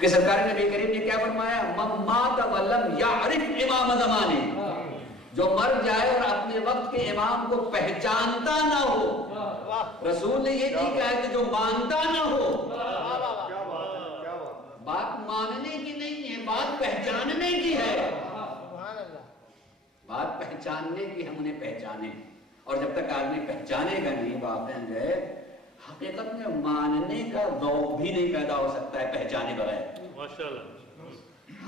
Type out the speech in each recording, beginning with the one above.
کہ سرکار نبی کریم نے کیا فرمایا؟ من مات ولم یعرف امام زمانے، جو مر جائے اور اپنے وقت کے امام کو پہچانتا نہ ہو۔ رسول نے یہ نہیں کہا کہ جو مانتا نہ ہو۔ بات ماننے کی نہیں ہے، بات پہچاننے کی ہے۔ بات پہچاننے کی، ہم انہیں پہچانے، اور جب تک آدمی پہچانے گا نہیں واقعہ جو ہے، حقیقت میں ماننے کا ذوق بھی نہیں پیدا ہو سکتا ہے پہچانے بغیر۔ ماشاءاللہ،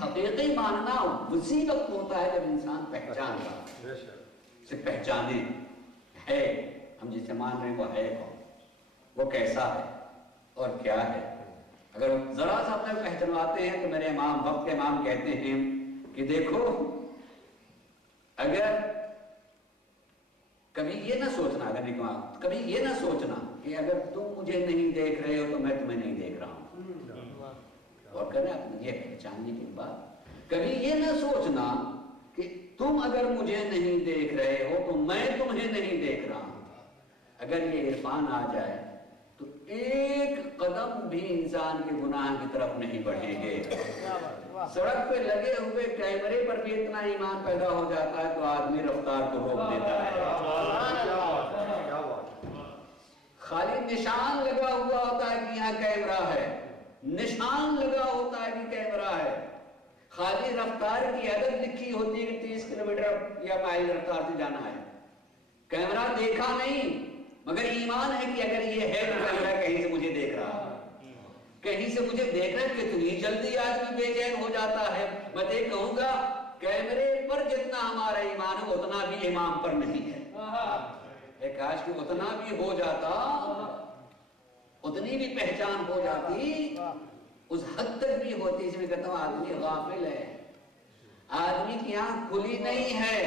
حقیقی ماننا اسی وقت ہوتا ہے جب انسان پہچان رہا، سے پہچانے ہے ہم جسے مان رہے ہیں وہ ہے کون، وہ کیسا ہے اور کیا ہے۔ اگر ذرا سا اپنے پہچانواتے ہیں تو میرے امام، وقت کے امام کہتے ہیں کہ دیکھو، اگر کبھی یہ نہ سوچنا، اگر کبھی یہ نہ سوچنا کہ اگر تم مجھے نہیں دیکھ رہے ہو تو میں تمہیں نہیں دیکھ رہا ہوں، اور کرنا یہ پہچاننے کی بات، کبھی یہ نہ سوچنا کہ تم اگر مجھے نہیں دیکھ رہے ہو تو میں تمہیں نہیں دیکھ رہا ہوں۔ اگر یہ عرفان آ جائے تو ایک قدم بھی انسان کے گناہ کی طرف نہیں بڑھیں گے۔ سڑک پہ لگے ہوئے کیمرے پر بھی اتنا ایمان پیدا ہو جاتا ہے تو آدمی رفتار کو روک دیتا ہے۔ خالی نشان لگا ہوا ہوتا ہے کہ یہاں کیمرہ ہے، نشان لگا ہوتا ہے کہ کیمرہ ہے، خالی رفتار کی عدد لکھی ہوتی ہے کہ 30 کلومیٹر یا مائل رفتار سے جانا ہے، کیمرہ دیکھا نہیں، مگر ایمان ہے کہ اگر یہ ہے تو کیمرہ کہیں سے مجھے دیکھ رہا ہے، کہیں سے مجھے دیکھ رہا ہے۔ کتنی جلدی آدمی بے چین ہو جاتا ہے۔ میں تو کہوں گا کیمرے پر جتنا ہمارا ایمان ہے اتنا بھی امام پر نہیں ہے۔ کاش کہ اتنا بھی ہو جاتا، اتنی بھی پہچان ہو جاتی، اس حد تک بھی ہوتی۔ اس میں کہتا ہوں آدمی غافل ہے، آدمی کی آنکھ کھلی نہیں ہے،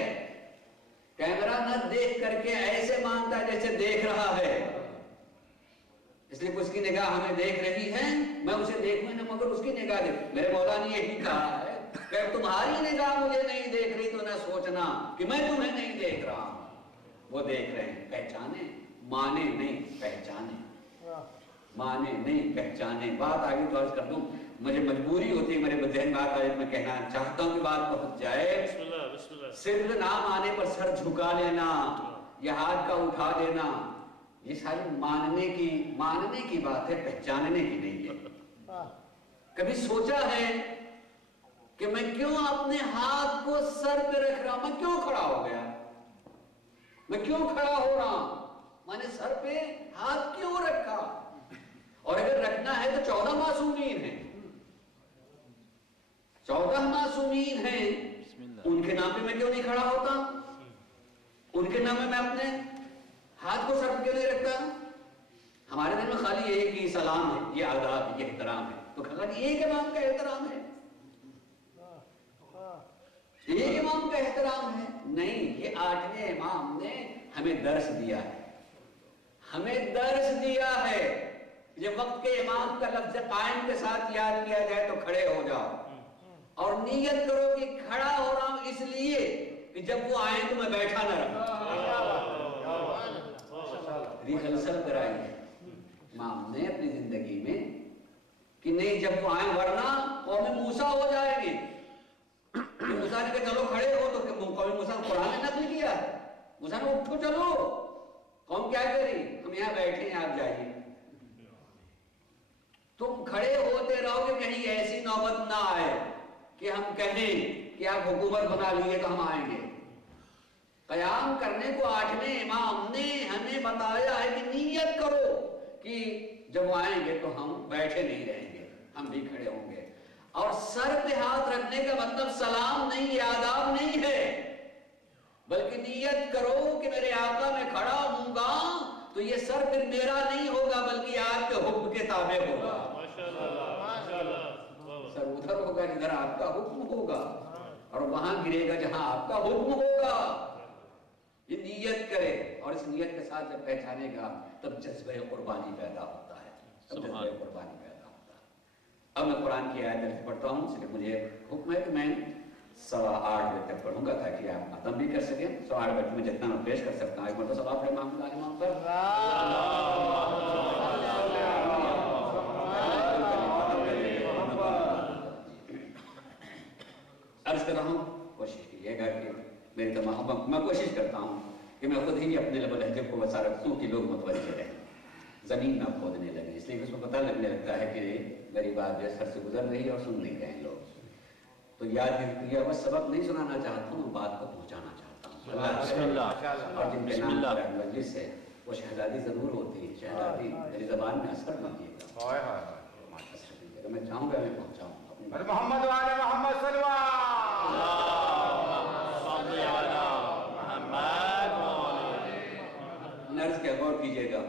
کیمرہ نہ دیکھ کر کے ایسے مانتا ہے جیسے دیکھ رہا ہے، اس لیے اس کی نگاہ ہمیں دیکھ رہی ہے، میں اسے دیکھوں نہ مگر اس کی نگاہ دیکھ۔ میرے مولا نے یہی کہا ہے کہ تمہاری نگاہ مجھے نہیں دیکھ رہی تو نہ سوچنا کہ میں تمہیں نہیں دیکھ رہا ہوں۔ وہ دیکھ رہے ہیں، پہچانے، مانے نہیں پہچانے، مانے نہیں پہچانے۔ بات آگے تو عرض کر دوں، مجھے مجبوری ہوتی ہے، میرے ذہن میں آتا ہے، میں کہنا چاہتا ہوں کہ بات پہنچ جائے۔ صرف نام آنے پر سر جھکا لینا یا ہاتھ کا اٹھا دینا، یہ ساری ماننے کی بات ہے، پہچاننے کی نہیں ہے۔ کبھی سوچا ہے کہ میں کیوں اپنے ہاتھ کو سر پہ رکھ رہا ہوں؟ میں کیوں کھڑا ہو گیا؟ میں کیوں کھڑا ہو رہا ہوں؟ میں نے سر پہ ہاتھ کیوں رکھا؟ اور اگر رکھنا ہے تو 14 معصومین ہیں، 14 معصومین ہیں، ان کے نام پہ میں کیوں نہیں کھڑا ہوتا؟ ان کے نام پہ میں اپنے ہاتھ کو سر پہ کیوں نہیں رکھتا؟ ہمارے دل میں خالی ایک ہی سلام ہے، یہ آداب، یہ احترام ہے، تو خالی ایک امام کا احترام ہے، ایک امام کا احترام ہے؟ نہیں، یہ 8ویں امام نے ہمیں درس دیا ہے، ہمیں درس دیا ہے۔ جب وقت کے امام کا لفظ قائم کے ساتھ یاد کیا جائے تو کھڑے ہو جاؤ اور نیت کرو کہ کھڑا ہو رہا ہوں اس لیے کہ جب وہ آئیں تو میں بیٹھا نہ رہوں۔ ریہرسل کرائی ہے امام نے اپنی زندگی میں کہ نہیں، جب وہ آئیں ورنہ قوم موسیٰ ہو جائیں گے۔ موسیٰ نے کہا چلو کھڑے ہو، تو قوم موسیٰ قرآن نے نقل کیا ہے، موسیٰ نے اٹھو چلو، قوم کیا کری؟ ہم یہاں بیٹھے ہیں، آپ جائیے۔ تم کھڑے ہوتے رہو گے، کہیں ایسی نوبت نہ آئے کہ ہم کہیں کہ آپ حکومت بنا لیے تو ہم آئیں گے۔ قیام کرنے کو 8ویں امام نے ہمیں بتایا ہے کہ نیت کرو کہ جب وہ آئیں گے تو ہم بیٹھے نہیں رہیں گے، ہم بھی کھڑے ہوں گے۔ اور سر پہ ہاتھ رکھنے کا مطلب سلام نہیں، یہ آداب نہیں ہے، بلکہ نیت کرو کہ میرے آقا میں کھڑا ہوں گا تو یہ سر پھر میرا نہیں ہوگا بلکہ آپ کے حکم کے تابع ہوگا۔ سر ادھر ہوگا جدھر آپ کا حکم ہوگا، اور وہاں گرے گا جہاں آپ کا حکم ہوگا۔ یہ نیت کرے، اور اس نیت کے ساتھ جب پہچانے گا تب جذبہ قربانی پیدا ہوتا ہے، تب جذبہ قربانی پیدا ہوتا ہے۔ اب میں قرآن کی آیت درج پڑھتا ہوں، صرف مجھے حکم ہے کہ میں 8:15 بجے تک پڑھوں گا تاکہ آپ ختم بھی کر سکیں۔ 8:15 بجے میں جتنا میں پیش کر سکتا ہوں، ایک مرتبہ سب آپ امام پر عرض کر رہا ہوں کوشش کیجیے گا کہ میری تمام میں کوشش کرتا ہوں کہ میں خود ہی اپنے لب لہجے کو وسا رکھوں کہ لوگ متوجہ رہیں، زمین نہ کھودنے لگے، اس لیے اس کو پتہ لگنے لگتا ہے کہ میری بات جو سر سے گزر رہی ہے اور سن نہیں رہے لوگ. تو یاد بس سبق نہیں سنانا چاہتا ہوں، بات کو پہنچانا چاہتا ہوں. اور جن کے نام پر مجلس ہے وہ شہزادی ضرور ہوتی ہے. شہزادی میری زبان میں اثر دیجیے گا، میں چاہوں گا میں پہنچاؤں محمد والے محمد صلی نرس کے غور کیجئے گا.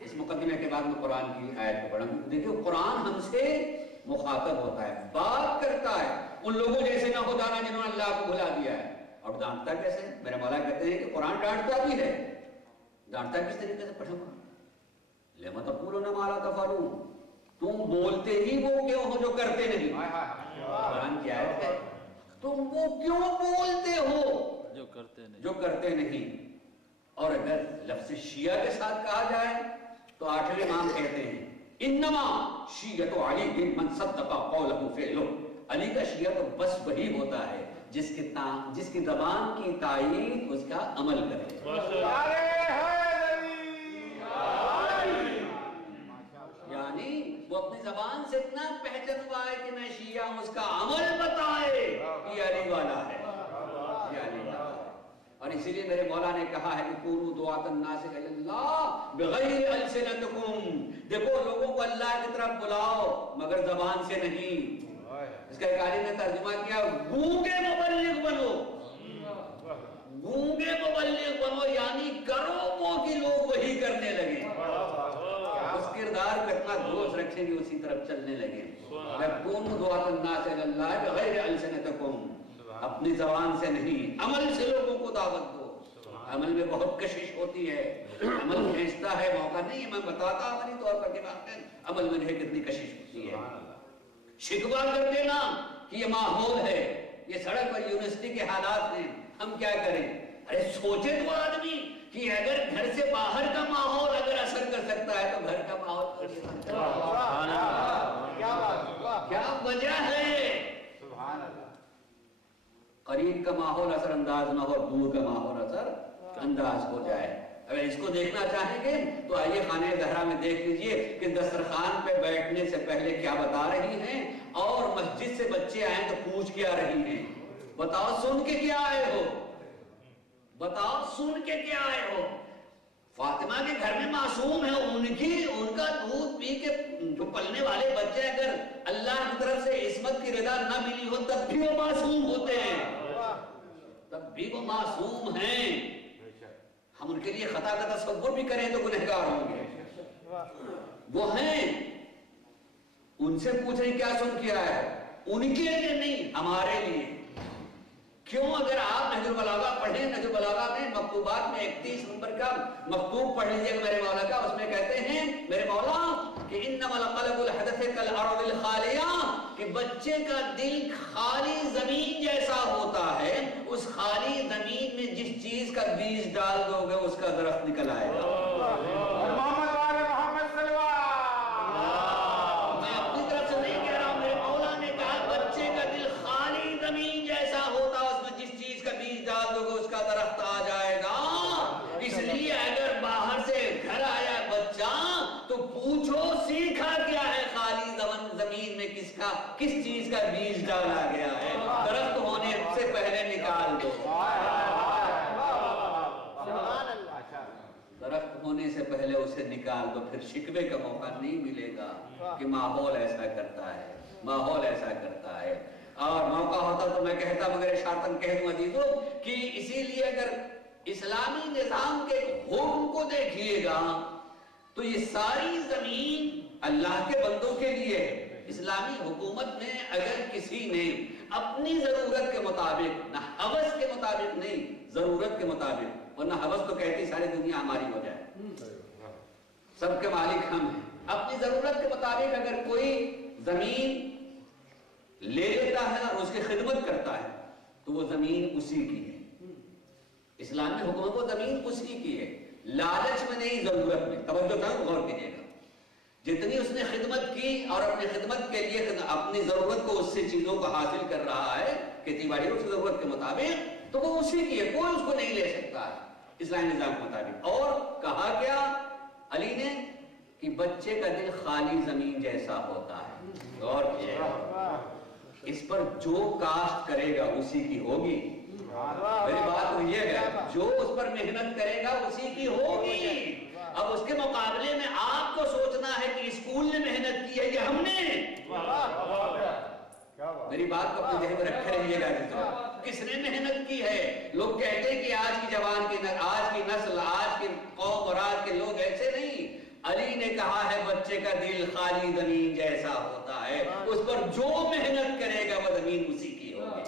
اس مقدمے کے بعد میں قرآن کی آیت کو پڑھوں. دیکھیں قرآن ہم سے مخاطب ہوتا ہے، بات کرتا ہے. ان لوگوں جیسے نہ ہو جانا جنہوں نے اللہ کو بھلا دیا ہے. اور ڈانٹتا کیسے؟ میرے مولا کہتے ہیں کہ قرآن ڈانٹتا بھی ہے. ڈانٹتا کس طریقے سے؟ پڑھو لِمَ تَقُولُونَ مَا لَا تَفْعَلُونَ، تم بولتے ہی وہ کیوں ہو جو کرتے نہیں. قرآن کی آیت ہے، تم وہ کیوں بولتے ہو جو کرتے نہیں. اور اگر لفظ شیعہ کے ساتھ کہا جائے تو 8ویں امام کہتے ہیں انما شیعۃ علی من صدق قولہ فعلہ. علی کا شیعہ تو بس وہی ہوتا ہے جس کی زبان کی تائید اس کا عمل کرے. یعنی وہ اپنی زبان سے اتنا پہچان ہوا ہے کہ میں شیعہ ہوں، اس کا عمل بتائے یہ علی والا ہے، یہ علی والا ہے. اور اسی لیے میرے مولا نے کہا ہے کہ کونوا دعاۃ الناس الی اللہ بغیر السنتکم، دیکھو لوگوں کو اللہ کی طرف بلاؤ مگر زبان سے نہیں. اس کا ایک عالم نے ترجمہ کیا گونگے مبلغ بنو، گونگے مبلغ بنو یعنی کرو وہ کہ لوگ وہی کرنے لگے. اس کردار کو اتنا دوست رکھیں گے اسی طرف چلنے لگے. کونوا دعاۃ الناس الی اللہ بغیر السنتکم، اپنی زبان سے نہیں عمل سے لوگوں کو دعوت دو. عمل میں بہت کشش ہوتی ہے، عمل کھینچتا ہے، موقع نہیں ہے میں بتاتا عملی طور پر کہ عمل میں کتنی کشش ہوتی ہے. شکوہ کر دینا کہ یہ ماحول ہے، یہ سڑک اور یونیورسٹی کے حالات ہیں، ہم کیا کریں. ارے سوچے تو آدمی کہ اگر گھر سے باہر کا ماحول اگر اثر کر سکتا ہے تو گھر کا ماحول کیا وجہ ہے. قریب کا ماحول اثر انداز نہ ہو، دور کا ماحول اثر انداز ہو جائے. اگر اس کو دیکھنا چاہیں گے تو آئیے خانہ زہرا میں دیکھ لیجئے کہ دسترخوان پہ بیٹھنے سے پہلے کیا بتا رہی ہیں، اور مسجد سے بچے آئیں تو پوچھ کیا رہی ہیں. بتاؤ سن کے کیا آئے ہو، بتاؤ سن کے کیا آئے ہو. فاطمہ کے گھر میں معصوم ہے، ان کا دودھ پی کے جو پلنے والے بچے اگر اللہ کی طرف سے عصمت کی رضا نہ ملی ہو تب بھی وہ معصوم ہوتے ہیں، تب بھی وہ معصوم ہیں. ہم ان کے لیے خطا کا تصور بھی کریں تو گنہگار ہوں گے. وہ ہیں، ان سے پوچھیں کیا سن کیا ہے، ان کے لیے نہیں ہمارے لیے. کیوں؟ اگر آپ نہج البلاغہ پڑھیں، نہج البلاغہ میں مکتوبات میں 31 نمبر کا مکتوب پڑھ لیجئے میرے مولا کا. اس میں کہتے ہیں میرے مولا کہ انما القلب الحدث کالارض الخالیہ، کہ بچے کا دل خالی زمین جیسا ہوتا ہے. اس خالی زمین میں جس چیز کا بیج ڈال دو گے اس کا درخت نکل آئے گا. محمد والے محمد صلی میں اپنی طرف سے نہیں کہہ رہا ہوں، میرے مولا نے کہا بچے کا دل خالی زمین جیسا ہوتا ہے، اس میں جس چیز کا بیج ڈال دو گے اس کا درخت آ جائے گا. اس لیے اگر باہر سے گھر آیا بچہ تو پوچھو سیکھا کیا ہے، خالی زمین میں کس چیز کا بیج ڈالا گیا ہے. درخت ہونے سے پہلے نکال دو، درخت ہونے سے پہلے اسے نکال دو، پھر شکوے کا موقع نہیں ملے گا کہ ماحول ایسا کرتا ہے، ماحول ایسا کرتا ہے. اور موقع ہوتا تو میں کہتا مگر اشارتاً کہہ دوں عزیزوں کہ اسی لیے اگر اسلامی نظام کے حکم کو دیکھیے گا تو یہ ساری زمین اللہ کے بندوں کے لیے ہے. اسلامی حکومت میں اگر کسی نے اپنی ضرورت کے مطابق، نہ حوث کے مطابق نہیں، ضرورت کے مطابق، ورنہ حوث تو کہتی ساری دنیا ہماری ہو جائے، سب کے مالک ہم ہیں. اپنی ضرورت کے مطابق اگر کوئی زمین لے لیتا ہے اور اس کی خدمت کرتا ہے تو وہ زمین اسی کی ہے. اسلامی حکومت وہ زمین اسی کی ہے، لالچ میں نہیں، ضرورت میں. توجہ کرو، غور کیجیے گا. جتنی اس نے خدمت کی اور اپنی خدمت کے لیے اپنی ضرورت کو اس سے چیزوں کو حاصل کر رہا ہے کھیتی باڑی اس ضرورت کے مطابق، تو وہ اسی کی ہے، کوئی اس کو نہیں لے سکتا ہے اسلامی نظام کے مطابق۔ اور کہا کیا علی نے کہ بچے کا دل خالی زمین جیسا ہوتا ہے، اور اس پر جو کاشت کرے گا اسی کی ہوگی۔ میری بات تو یہ ہے، جو اس پر محنت کرے گا اسی کی ہوگی۔ اب اس کے مقابلے میں آپ کو سوچنا ہے کہ اسکول نے محنت کی ہے یا ہم نے۔ میری بات کو اپنے ذہن میں رکھے رہیے گا، کس نے محنت کی ہے؟ لوگ کہتے ہیں کہ آج کی جوان کی آج کی نسل، آج کی قوم اور آج کے لوگ ایسے نہیں۔ علی نے کہا ہے بچے کا دل خالی زمین جیسا ہوتا ہے، اس پر جو محنت کرے گا وہ زمین اسی کی ہوگی۔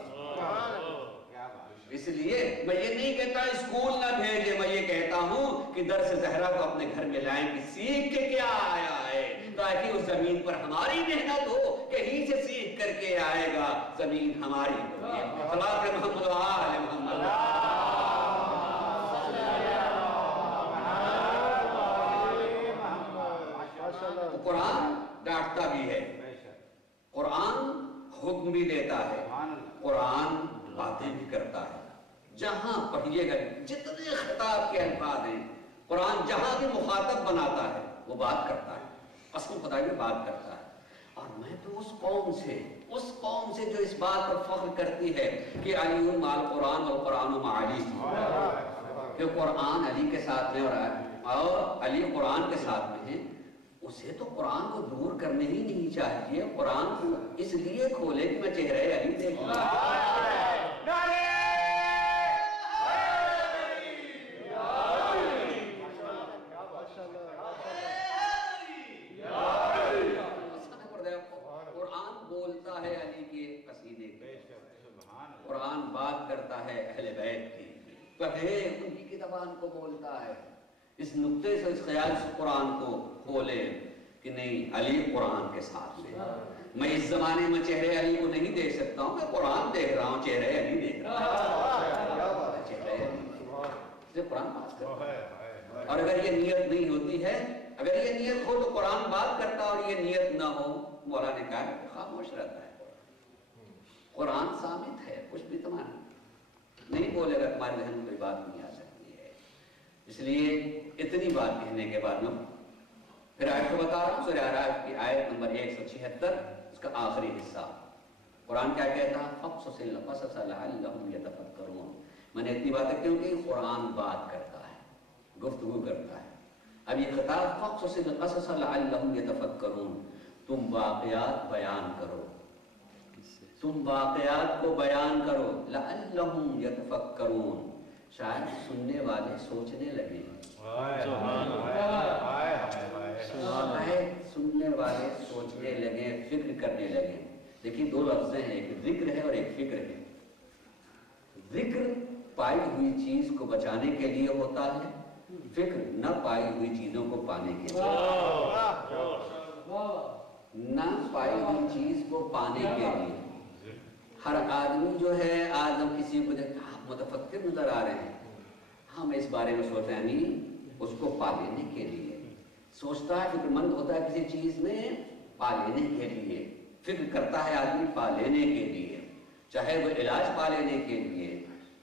اس لیے میں یہ نہیں کہتا اسکول نہ بھیجے، میں یہ کہتا ہوں کہ درس زہرا کو اپنے گھر میں لائیں کہ سیکھ کے کیا آیا ہے، تاکہ اس زمین پر ہماری محنت ہو، کہیں سے سیکھ کر کے آئے گا، زمین ہماری ہوگی۔ صلوات محمد و آل محمد۔ قرآن ڈانٹتا بھی ہے، قرآن حکم بھی دیتا ہے، قرآن باتیں بھی کرتا ہے۔ جہاں پڑھیے گا جتنے خطاب کے الفاظ ہیں، قرآن جہاں بھی مخاطب بناتا ہے وہ بات کرتا ہے، قسم خدا کی بات کرتا ہے۔ اور میں تو اس قوم سے جو اس بات پر فخر کرتی ہے کہ علی مع القرآن والقرآن مع علی، کہ قرآن علی کے ساتھ میں اور علی قرآن کے ساتھ میں ہے، اسے تو قرآن کو دور کرنے ہی نہیں چاہیے۔ قرآن کو اس لیے کھولے کہ میں چہرے علی دیکھوں۔ قرآن بولتا ہے علی کے قصیدے کے، قرآن بات کرتا ہے اہل بیت کی، ان کی زبان کو بولتا ہے۔ اس نقطے سے اس خیال سے قرآن کو کھولے کہ نہیں علی قرآن کے ساتھ میں اس زمانے میں چہرے علی کو نہیں دیکھ سکتا ہوں، میں قرآن دیکھ رہا ہوں، چہرے علی دیکھ رہا ہوں، چہرے علی قرآن بات کرتا ہے۔ اور اگر یہ نیت نہیں ہوتی ہے، اگر یہ نیت ہو تو قرآن بات کرتا، اور یہ نیت نہ ہو مولا نے کہا خاموش رہتا ہے۔ قرآن صامت ہے، کچھ بھی تمہارا نہیں بولے گا، تمہارے ذہن میں کوئی بات نہیں آ سکتی ہے۔ اس لیے اتنی بات کہنے کے بعد میں پھر آیت کو بتا رہا ہوں، سورہ اعراف کی آیت نمبر 176، اس کا آخری حصہ۔ قرآن کیا کہتا ہے؟ فَقْصُصِ الْقَصَصَ لَعَلَّهُمْ يَتَفَكَّرُونَ۔ میں نے اتنی باتیں کیوں کہ قرآن بات کرتا ہے، گفتگو کرتا ہے۔ اب یہ خطاب فَقْصُصِ الْقَصَصَ لَعَلَّهُمْ يَتَفَكَّرُونَ، تم واقعات بیان کرو، تم واقعات کو بیان کرو، لَعَلَّهُمْ يَتَفَكَّرُونَ، شاید سننے والے سوچنے لگے، سننے والے سوچنے لگے، فکر کرنے لگے۔ دیکھیں دو لفظ ہیں، ایک ذکر ہے اور ایک فکر ہے۔ ذکر پائی ہوئی چیز کو بچانے کے لیے ہوتا ہے، فکر نہ پائی ہوئی چیزوں کو پانے کے لیے، نہ پائی ہوئی چیز کو پانے کے لیے۔ ہر آدمی جو ہے، آج ہم کسی کو آپ متفکر نظر آ رہے ہیں، ہم اس بارے میں سوچ رہے ہیں نہیں، اس کو پا لینے کے لیے سوچتا ہے، فکر مند ہوتا ہے کسی چیز میں پا لینے کے لیے، فکر کرتا ہے آدمی پا لینے کے لیے، چاہے وہ علاج پا لینے کے لیے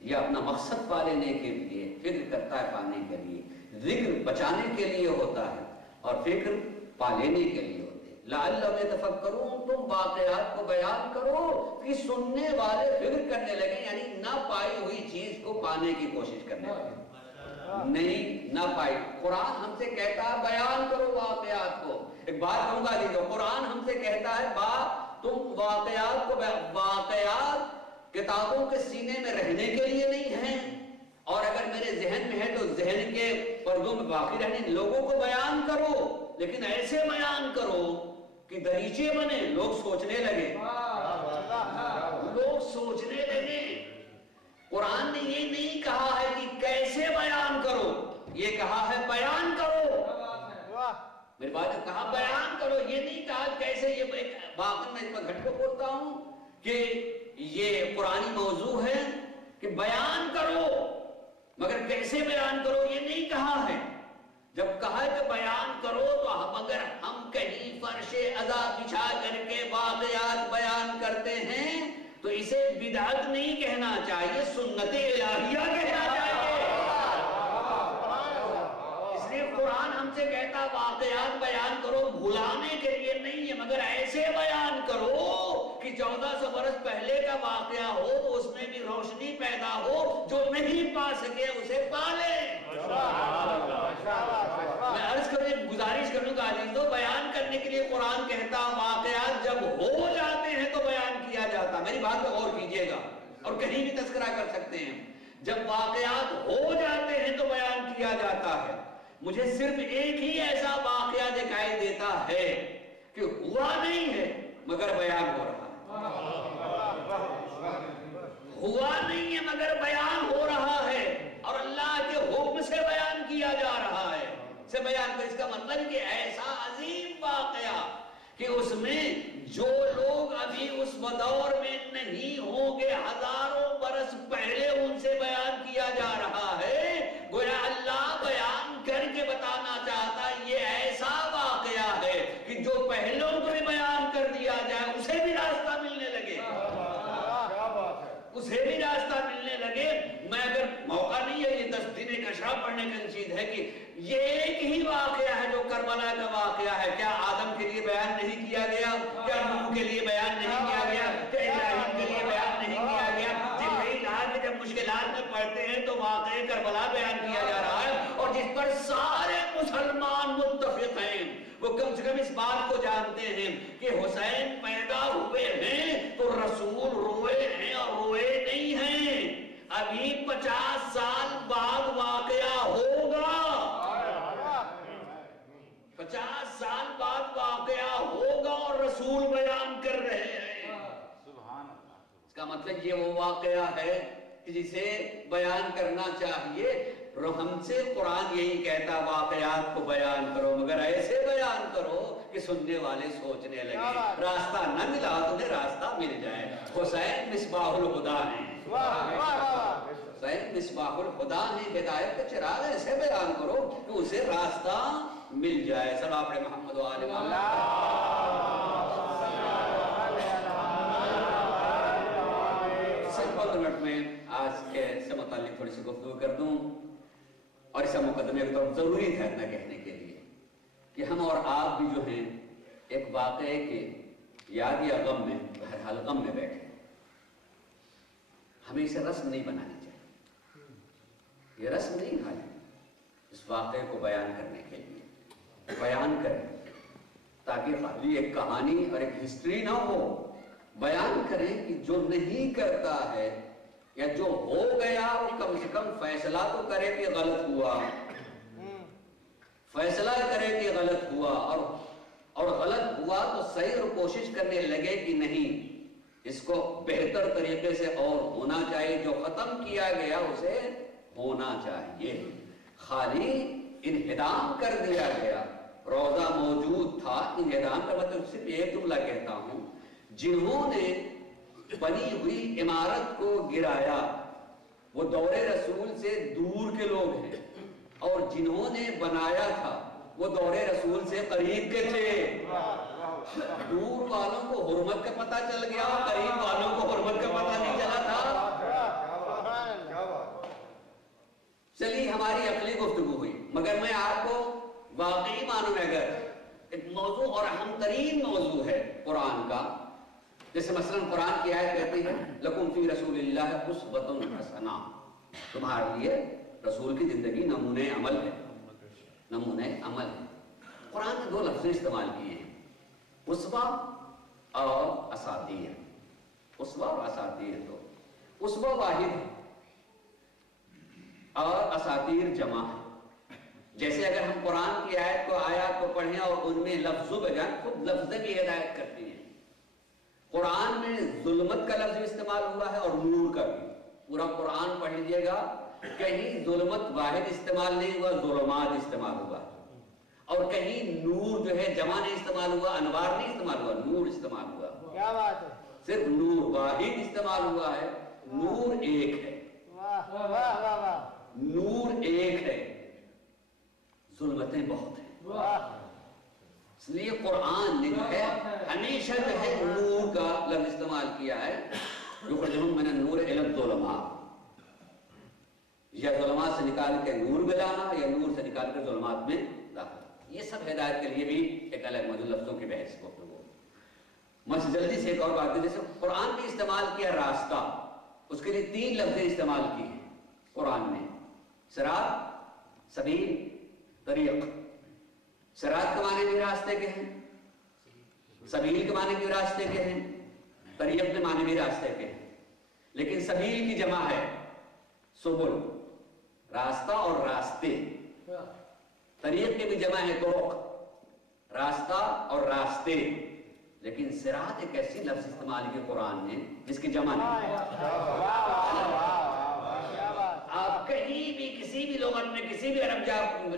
یا اپنا مقصد پا لینے کے لیے، فکر کرتا ہے پانے کے لیے۔ ذکر بچانے کے لیے ہوتا ہے اور فکر پا لینے کے لیے ہوتے ہیں۔ لعلہم یتفکرون، تم واقعات کو بیان کرو کہ سننے والے فکر کرنے لگے، یعنی نہ پائی ہوئی چیز کو پانے کی کوشش کرنے لگے۔ نہیں نہ پائی، قرآن ہم سے کہتا ہے بیان کرو واقعات کو۔ ایک بات کہوں گا دیکھو، قرآن ہم سے کہتا ہے تم واقعات کو، واقعات کتابوں کے سینے میں رہنے کے لیے نہیں ہیں، اور اگر میرے ذہن میں ہے تو ذہن کے پردوں میں باقی رہنے، لوگوں کو بیان کرو، لیکن ایسے بیان کرو کہ دریچے بنے، لوگ سوچنے لگے، لوگ سوچنے لگے۔ قرآن نے یہ نہیں کہا ہے کہ کیسے بیان کرو، یہ کہا ہے بیان کرو۔ میری بات ہے، کہا بیان کرو، یہ نہیں کہا کیسے۔ یہ واقعی میں اس پر گھٹ کو بولتا ہوں کہ یہ قرآنی موضوع ہے کہ بیان کرو، مگر کیسے بیان کرو یہ نہیں کہا ہے۔ جب کہا کہ بیان کرو تو اگر ہم کہیں فرش ادا بچھا کر کے واقعات بیان کرتے ہیں تو اسے بدعت نہیں کہنا چاہیے، سنت الہیہ کہنا چاہیے۔ اس لیے قرآن ہم سے کہتا واقعات بیان کرو، بھلانے کے لیے نہیں ہے، مگر ایسے بیان کرو کہ 1400 برس پہلے کا واقعہ ہو تو اس میں بھی روشنی پیدا ہو، جو نہیں پا سکے اسے پا لے۔ میں عرض کروں، ایک گزارش کروں گا عزیزو، بیان کرنے کے لیے قرآن کہتا واقعات جب ہو جاتے ہیں تو بیان کیا جاتا۔ میری بات پہ غور کیجئے گا اور کہیں بھی تذکرہ کر سکتے ہیں، جب واقعات ہو جاتے ہیں تو بیان کیا جاتا ہے۔ مجھے صرف ایک ہی ایسا واقعہ دکھائی دیتا ہے کہ ہوا نہیں ہے مگر بیان ہو رہا ہے، ہوا نہیں ہے مگر بیان ہو رہا ہے اور اللہ کے حکم سے بیان کیا جا رہا ہے۔ سے بیان کر، اس کا مطلب کہ ایسا عظیم واقعہ کہ اس میں جو لوگ ابھی اس دور میں نہیں ہوں گے، ہزاروں برس پہلے ان سے بیان کیا جا رہا ہے۔ گویا اللہ بیان کر کے بتانا چاہتا یہ ایسا واقعہ ہے کہ جو پہلوں کو بھی بیان کر دیا جائے اسے بھی راستہ ملنے لگے، اسے بھی راستہ ملنے لگے۔ میں اگر موقع نہیں ہے یہ 10 دن ایک اشراف پڑھنے کا نشید ہے کہ یہ ایک ہی واقعہ ہے جو کربلا کا واقعہ ہے۔ کیا آدم کے لیے بیان نہیں کیا گیا؟ کیا نوح کے لیے بیان نہیں کیا گیا؟ کیا ابراہیم کے لیے بیان نہیں کیا گیا؟ جبرائیل آ کے جب مشکلات میں پڑھتے ہیں تو واقعہ کربلا بیان کیا جا رہا ہے، اور جس پر سارے مسلمان متفق ہیں، وہ کم سے کم اس بات کو جانتے ہیں کہ حسین پیدا ہوئے ہیں تو رسول روئے ہیں اور روئے نہیں ہیں۔ ابھی 50 سال بعد واقعہ ہوگا، 50 سال بعد واقعہ ہوگا اور رسول بیان کر رہے ہیں۔ اس کا مطلب یہ وہ واقعہ ہے جسے بیان کرنا چاہیے۔ ہم سے قرآن یہی کہتا واقعات کو بیان کرو مگر ایسے بیان کرو کہ سننے والے سوچنے لگے، راستہ نہ ملا تمہیں راستہ مل جائے۔ حسین مصباح الہدیٰ ہیں، حسین مصباح الہدیٰ ہیں، ہدایت کا چراغ، ایسے بیان کرو کہ اسے راستہ مل جائے۔ صلی اللہ علیہ محمد و آلہ منٹ میں آج کے سے متعلق تھوڑی سی گفتگو کر دوں، اور اس مقدمے کو تو ضروری ہے نہ کہنے کے لیے کہ ہم اور آپ بھی جو ہیں ایک واقعے کے یاد یا غم میں، بہرحال غم میں بیٹھے ہیں۔ ہمیں اسے رسم نہیں بنانی چاہیے، یہ رسم نہیں ہے اس واقعے کو بیان کرنے کے لیے۔ بیان کریں تاکہ خالی ایک کہانی اور ایک ہسٹری نہ ہو، بیان کریں کہ جو نہیں کرتا ہے یا جو ہو گیا وہ کم سے کم فیصلہ تو کرے کہ غلط ہوا، فیصلہ کرے کہ غلط ہوا، اور غلط ہوا تو صحیح اور کوشش کرنے لگے کہ نہیں اس کو بہتر طریقے سے اور ہونا چاہیے، جو ختم کیا گیا اسے ہونا چاہیے۔ خالی انہدام کر دیا گیا، روزہ موجود تھا، انہدام کا مطلب صرف ایک جملہ کہتا ہوں، جنہوں نے بنی ہوئی عمارت کو گرایا وہ دور رسول سے دور کے لوگ ہیں، اور جنہوں نے بنایا تھا وہ دور رسول سے قریب کے تھے۔ دور والوں کو حرمت کا پتہ چل گیا، قریب والوں کو حرمت کا پتہ نہیں چلا تھا۔ چلیے ہماری عقلی گفتگو ہوئی، مگر میں آپ کو واقعی معنوں میں اگر ایک موضوع اور اہم ترین موضوع ہے قرآن کا، جیسے مثلا قرآن کی آیت کہتی ہے لَكُمْ فِي رَسُولِ اللَّهِ أُسْوَةٌ حَسَنَةٌ، تمہارے لیے رسول کی زندگی نمونہ عمل ہے، نمونہ عمل ہے۔ قرآن نے 2 لفظ استعمال کیے ہیں، اسوہ اور اساطیر۔ اسوہ اور اساطیر، تو اسوہ واحد ہے اور اساطیر جمع ہے۔ جیسے اگر ہم قرآن کی آیت کو آیات کو پڑھیں اور ان میں لفظوں بجائے خود لفظیں بھی ہدایت کرتی ہیں۔ قرآن میں ظلمت کا لفظ استعمال ہوا ہے اور نور کا بھی، پورا قرآن پڑھ لیجئے گا، کہیں ظلمت واحد استعمال نہیں ہوا، ظلمات استعمال ہوا، اور کہیں نور جو ہے جمع نہیں استعمال ہوا، انوار نہیں استعمال ہوا، نور استعمال ہوا۔ کیا بات ہے، صرف نور واحد استعمال ہوا ہے، نور ایک ہے، نور ایک ہے، ظلمتیں بہت ہیں، اس لیے قرآن نے جو ہے ہمیشہ جو ہے نور کا لفظ استعمال کیا ہے، یخرجہم من النور الی الظلمات، یا ظلمات سے نکال کے نور میں لانا یا نور سے نکال کر ظلمات میں داخل، یہ سب ہدایت کے لیے بھی ایک الگ موضوع لفظوں کی بحث گفتگو۔ میں جلدی سے ایک اور بات جیسے قرآن میں استعمال کیا راستہ، اس کے لیے 3 لفظیں استعمال کی ہیں قرآن میں، صراط، سبیل، طریق۔ صراط کے معنی بھی راستے کے ہیں، سبیل کے معنی بھی راستے کے ہیں، طریق کے معنی بھی راستے کے ہیں، لیکن سبیل کی جمع ہے سبل، راستہ اور راستے، طریق کے بھی جمع ہے طرق، راستہ اور راستے، لیکن صراط ایک ایسی لفظ استعمال کی قرآن نے جس کی جمع نہیں ہے۔ آپ کہیں بھی کسی بھی لغت میں کسی بھی عرب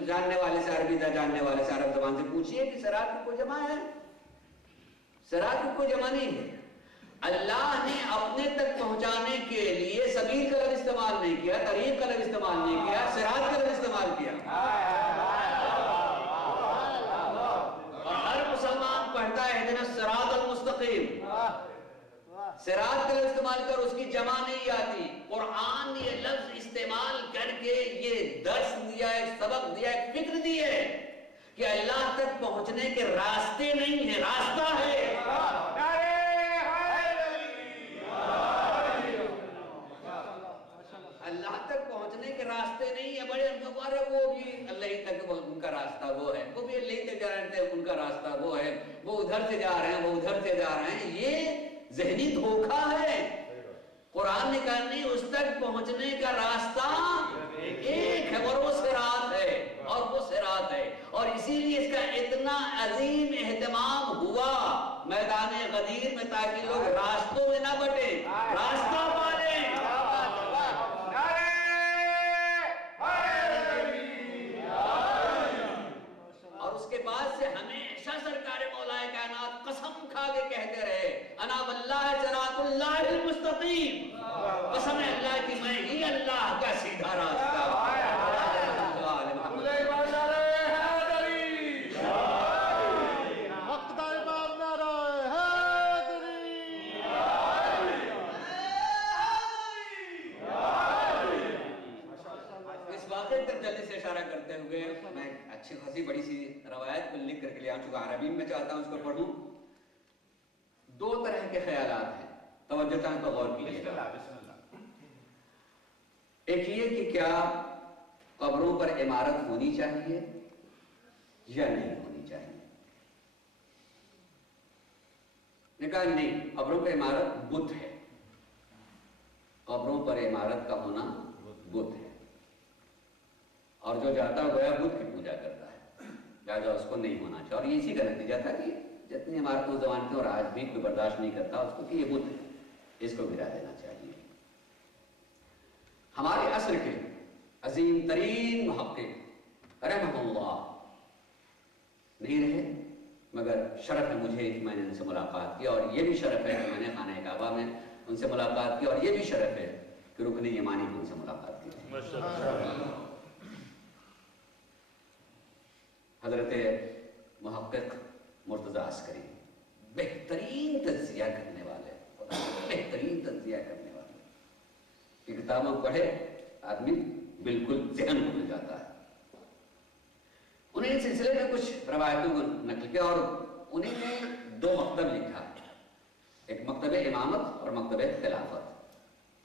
جاننے والے سے، عربی جاننے والے سے، عرب زبان سے پوچھئے کہ صراط کی کوئی جمع ہے؟ صراط کی کوئی جمع نہیں ہے۔ اللہ نے اپنے تک پہنچانے کے لیے سبیل کا لفظ استعمال نہیں کیا، طریق کا لفظ استعمال نہیں کیا، صراط کا لفظ استعمال کیا۔ اور ہر مسلمان پڑھتا ہے اہدنا الصراط المستقیم، صراط کا لفظ استعمال کر اس کی جمع نہیں آتی۔ قرآن نے یہ لفظ استعمال کر کے یہ درس دیا ہے، سبق دیا ہے، فکر دی ہے کہ اللہ تک پہنچنے کے راستے نہیں ہیں، راستہ ہے۔ اللہ تک پہنچنے کے راستے نہیں ہے، بڑے ہمارے وہ بھی اللہ ہی تک ان کا راستہ وہ ہے، وہ بھی اللہ ہی تک جا رہے ہیں، ان کا راستہ وہ ہے، وہ ادھر سے جا رہے ہیں، وہ ادھر سے جا رہے ہیں، یہ ذہنی دھوکہ ہے۔ قرآن نے کہا نہیں، اس تک پہنچنے کا راستہ ایک ہے اور وہ صراط ہے، اور وہ صراط ہے، اور اسی لیے اس کا اتنا عظیم اہتمام ہوا میدان غدیر میں تاکہ لوگ راستوں میں نہ بٹیں، راستہ پالیں۔ اور اس کے بعد سے ہمیشہ سرکار مولا کائنات قسم کھا کے کہتے رہے، انا واللہ صراط اللہ المستقیم، قسم ہے اللہ کی میں ہی اللہ کا سیدھا راستہ۔ اس واقعے پر جلدی سے اشارہ کرتے ہوئے میں اچھی خاصی بڑی سی روایت کو لکھ کر کے لیا ہوں، چونکہ عربی میں چاہتا ہوں اس کو پڑھوں۔ 2 طرح کے خیالات ہیں، توجہ چاہیں تو غور کیجیے گا۔ ایک یہ کہ کیا قبروں پر عمارت ہونی چاہیے یا نہیں ہونی چاہیے؟ نے کہا نہیں، قبروں پر عمارت بت ہے، قبروں پر عمارت کا ہونا بت ہے، اور جو جاتا ہوا بت کی پوجا کرتا ہے، لہٰذا اس کو نہیں ہونا چاہیے۔ اور یہ اسی کا نتیجہ تھا کہ جتنی عمارتوں زبان کی اور آج بھی کوئی برداشت نہیں کرتا اس کو کہ یہ بت ہے، اس کو گرا دینا چاہیے۔ ہمارے عصر کے عظیم ترین محقق رحمہ اللہ نہیں رہے، مگر شرف ہے مجھے کہ میں نے ان سے ملاقات کی، اور یہ بھی شرف ہے کہ میں نے خانہ کعبہ میں ان سے ملاقات کی، اور یہ بھی شرف ہے کہ رکن یمانی کی ان سے ملاقات کی۔ حضرت محقق مرتضی عسکری، بہترین تجزیہ کرنے والے، بہترین تجزیہ کرنے والے، کہ کتابوں پڑھے آدمی بالکل ذہن کھل جاتا ہے۔ انہیں اس سلسلے میں کچھ روایتوں کو نقل کیا، اور انہیں نے 2 مکتب لکھا، ایک مکتب امامت اور مکتب خلافت،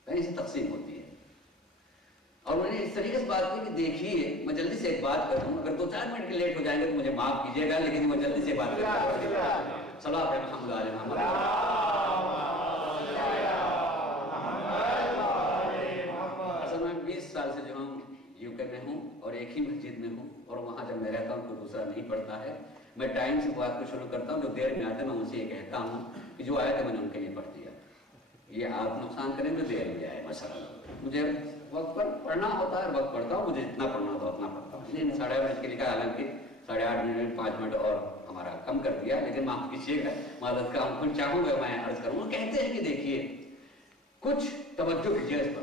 یعنی اسے تقسیم ہوتی ہے۔ اور انہوں نے اس طریقے سے بات کی کہ دیکھیے، میں جلدی سے ایک بات کروں، اگر 2-4 منٹ کے لیٹ ہو جائیں گے تو مجھے معاف کیجیے گا، لیکن میں جلدی سے بات کرتا ہوں۔ صلوات محمد علیہ محمد۔ اصل میں 20 سال سے جو ہم یو کے میں ہوں اور ایک ہی مسجد میں ہوں، اور وہاں جب میں رہتا ہوں کوئی دوسرا نہیں پڑھتا ہے، میں ٹائم سے بات کو شروع کرتا ہوں، جو دیر میں آتے ہیں میں ان سے یہ کہتا ہوں کہ جو آیا تھا میں نے ان کے لیے پڑھ دیا، یہ آپ نقصان کریں تو دیر میں آئے مثلا، مجھے وقت پر پڑھنا ہوتا ہے، وقت پڑھتا ہوں، مجھے جتنا پڑھنا ہوتا اتنا پڑھتا ہوں۔ نہیں 8:30 کے لکھا، حالانکہ 8:30 منٹ 5 منٹ اور ہمارا کم کر دیا، لیکن معاف کیجیے گا، معذرت کا ہم چاہوں گا میں عرض کروں۔ وہ کہتے ہیں کہ دیکھیے کچھ توجہ کیجیے اس پر،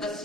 10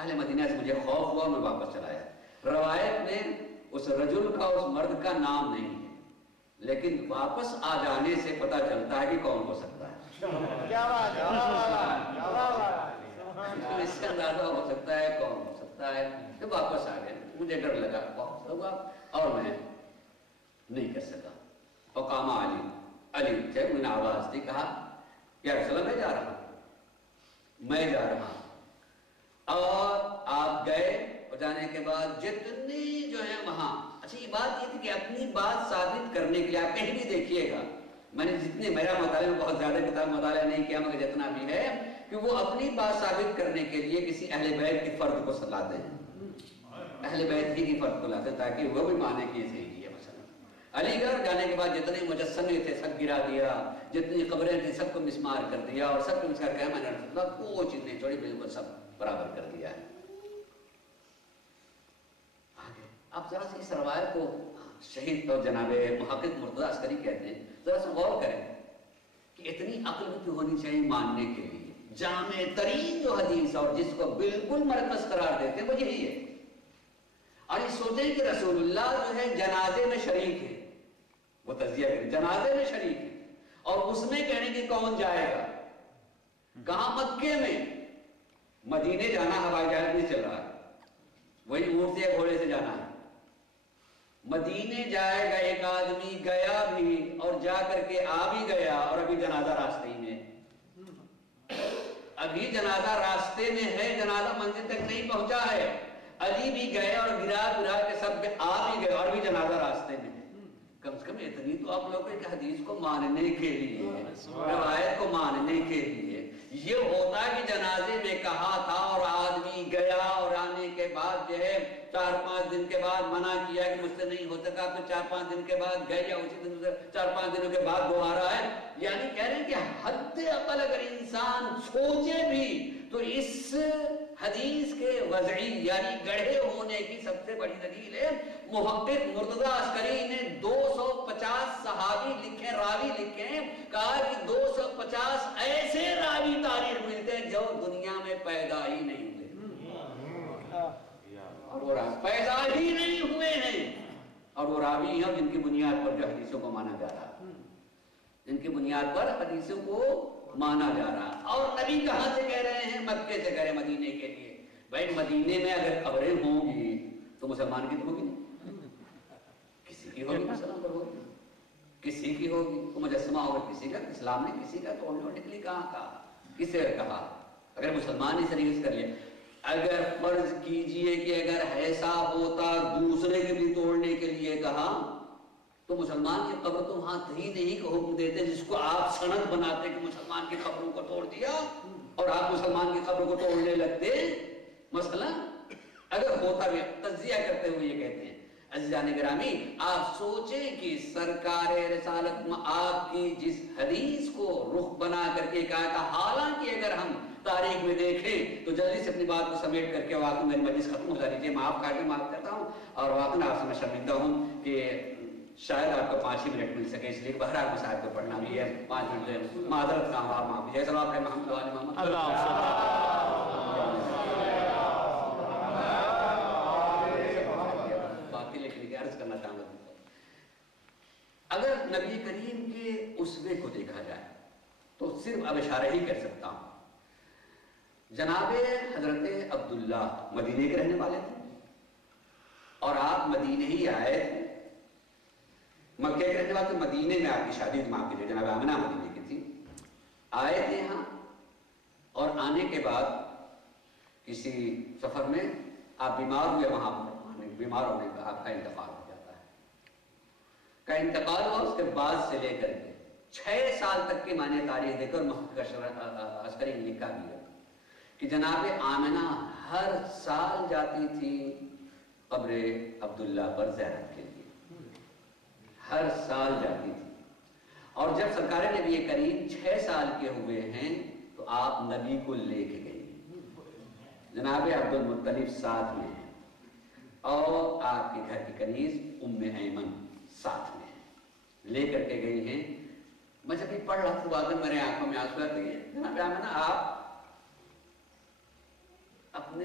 اہل مدینہ سے مجھے خوف ہوا اور میں واپس چلا آیا۔ روایت میں اس رجل کا، اس مرد کا نام نہیں ہے، لیکن واپس آ جانے سے پتہ چلتا ہے کہ کون ہو سکتا ہے۔ کیا بات ہے، کیا بات ہے، اس سے اندازہ ہو سکتا ہے کون ہو سکتا ہے۔ تو واپس آ گئے، مجھے ڈر لگا بہت ہوا اور میں نہیں کر سکا۔ وقام علی، علی تھے، انہوں نے آواز دی، کہا یا رسول اللہ میں جا رہا ہوں، میں جا رہا ہوں۔ اور آپ گئے اور جانے کے بعد جتنی جو ہے وہاں، اچھا یہ بات یہ تھی کہ اپنی بات ثابت کرنے کے لیے آپ کہیں بھی دیکھیے گا، میں نے جتنے میرا مطالعہ بہت زیادہ کتاب مطالعہ نہیں کیا مگر جتنا بھی ہے کہ وہ اپنی بات ثابت کرنے کے لیے کسی اہل بیت کے فرد کو لاتے ہیں، اہل بیت ہی کی فرد کو لاتے ہیں تاکہ وہ بھی مانے کہ صحیح کیا۔ مثلا علی گڑھ جانے کے بعد جتنے مجسمے تھے سب گرا دیا، جتنی قبریں تھیں سب کو مسمار کر دیا اور سب کو مسمار کیا، میں نے کوئی چیز نہیں چھوڑی، بالکل سب برابر کر دیا ہے۔ آگے آپ ذرا سے اس روایت کو شہید اور جناب محقق مرتضیٰ عسکری کہتے ہیں، ذرا سے غور کریں کہ اتنی عقل بھی ہونی چاہیے ماننے کے لیے جامع ترین جو حدیث اور جس کو بالکل مرکز قرار دیتے ہیں وہ یہی ہے۔ اور یہ سوچیں کہ رسول اللہ جو ہے جنازے میں شریک ہے، وہ تجزیہ کریں جنازے میں شریک ہے اور اس میں کہنے کہ کون جائے گا، کہاں؟ مکے میں۔ مدینے جانا ہوائی جہاز نہیں چل رہا ہے، وہی اونٹ سے یا گھوڑے سے جانا ہے۔ مدینے جائے گا ایک آدمی، گیا بھی اور جا کر کے آ بھی گیا اور ابھی جنازہ راستے ہی میں، ابھی جنازہ راستے میں ہے، جنازہ منزل تک نہیں پہنچا ہے۔ علی بھی گئے اور گرا کے سب آ بھی گئے اور ابھی جنازہ راستے میں ہے۔ کم سے کم اتنی تو آپ لوگوں کی حدیث کو ماننے کے لیے، روایت کو ماننے کے لیے یہ ہوتا کہ جنازے میں کہا تھا اور آدمی گیا اور آنے کے بعد جو ہے 4-5 دن کے بعد منع کیا کہ مجھ سے نہیں ہو سکا، تو 4-5 دن کے بعد گئے یا اسی دن 4-5 دنوں کے بعد دوبارہ ہے۔ یعنی کہہ رہے ہیں کہ حد عقل اگر انسان سوچے بھی تو اس حدیث کے وضعی یعنی گڑھے ہونے کی سب سے بڑی دلیل ہے محقق مرتضیٰ عسکری نے 250 صحابی لکھے، راوی لکھے، کہا کہ 250 ایسے راوی تاریخ ملتے ہیں جو دنیا میں پیدا ہی نہیں ہوئے، اور وہ پیدا ہی نہیں ہوئے ہیں، اور وہ راوی ہیں جن کی بنیاد پر جو حدیثوں کو مانا جا رہا ہے، جن کی بنیاد پر حدیثوں کو مانا جا رہا ہے۔ اور نبی کہاں سے کہہ رہے ہیں؟ مکے سے کہہ رہے ہیں، مدینے کے لیے۔ بھائی مدینے میں اگر قبریں ہوں گی تو مسلمان کی تو ہوگی نہیں، کسی کی ہوگی، مسلمان پر ہوگی، کسی کی ہوگی، تو مجسمہ ہوگا کسی کا، اسلام نے کسی کا توڑنے نکلی کہاں کہا، کسے کہا؟ اگر مسلمان ہی سریس کر لیا۔ اگر فرض کیجئے کہ اگر ایسا ہوتا دوسرے کے بھی توڑنے کے لیے کہا تو مسلمان کی قبر تو وہاں ہی نہیں کا حکم دیتے جس کو آپ سند بناتے کہ مسلمان کی قبروں کو توڑ دیا اور آپ مسلمان کی قبر کو توڑنے لگتے۔ مثلا اگر ہوتا بھی، تجزیہ کرتے ہوئے یہ کہتے ہیں عزیزان گرامی، آپ سوچیں کہ سرکار رسالت میں آپ کی جس حدیث کو رخ بنا کر کے کہا تھا، حالانکہ اگر ہم تاریخ میں دیکھیں تو جلدی سے اپنی بات کو سمیٹ کر کے واقعی میری مجلس ختم ہو جا لیجیے، معاف کرتا ہوں اور واقعی آپ سے میں شرمندہ ہوں کہ شاید آپ کو 5 ہی منٹ مل سکے، اس لیے بہرحال مسائل کو پڑھنا بھی ہے، 5 منٹ سے معذرت کا آپ معافی جیسا آپ نے محمد علی محمد باقی لکھنے کی عرض کرنا چاہوں گا۔ اگر نبی کریم کے اسوے کو دیکھا جائے تو صرف اب اشارہ ہی کر سکتا ہوں۔ جناب حضرت عبداللہ مدینے کے رہنے والے تھے اور آپ مدینے ہی آئے تھے، مکے کے رہنے والے مدینے میں آپ کی شادی معاف کی جناب آمنہ مدینے کی تھی، آئے تھے یہاں اور آنے کے بعد کسی سفر میں آپ بیمار ہوئے، وہاں بیمار ہونے کا آپ کا انتقال ہو جاتا ہے، کا انتقال ہوا۔ اس کے بعد سے لے کر کے 6 سال تک کی معنی تاریخ دے کر محقق عسکری نے لکھا بھی ہے کہ جناب آمنہ ہر سال جاتی تھی قبر عبداللہ پر زیارت کے لیے، ہر سال جاتی تھی، اور جب سرکار نبی کریم 6 سال کے ہوئے ہیں تو آپ نبی کو لے کے گئی، جناب عبد المطلب ساتھ میں ہیں اور آپ کے گھر کی کنیز ام ایمن ساتھ میں ہیں، لے کر کے گئی ہیں۔ میں جب یہ پڑھ رہا تھا میرے آنکھوں میں آنسو آتے ہیں، جناب آمنہ آپ اپنے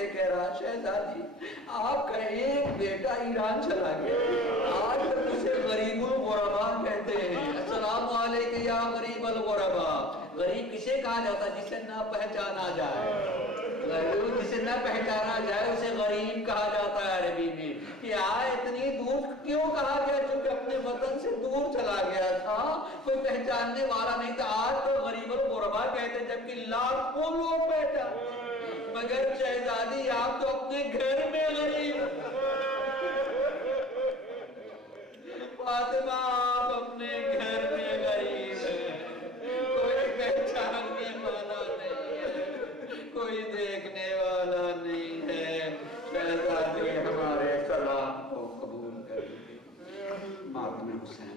سے کہہ رہا شہزادی آپ کا ایک بیٹا ایران چلا گیا، آج تک اسے غریب الغربا کہتے ہیں۔ السلام علیکم یا غریب الغربا۔ غریب کسے کہا جاتا جسے نہ پہچانا جائے، جسے نہ پہچانا جائے اسے غریب کہا جاتا ہے عربی میں۔ کہ اتنی دور کیوں کہا گیا؟ چونکہ اپنے وطن سے دور چلا گیا تھا، کوئی پہچاننے والا نہیں تھا۔ آج تو غریب الغربا کہتے جبکہ لاکھوں لوگ پہچانتے، مگر شہزادی آپ تو اپنے گھر میں غریب، فاطمہ آپ اپنے گھر میں غریب ہیں، کوئی پہچاننے والا نہیں ہے، کوئی دیکھنے والا نہیں ہے۔ شہزادی ہمارے سلام کو قبول کر لیجیے۔ ماتم حسین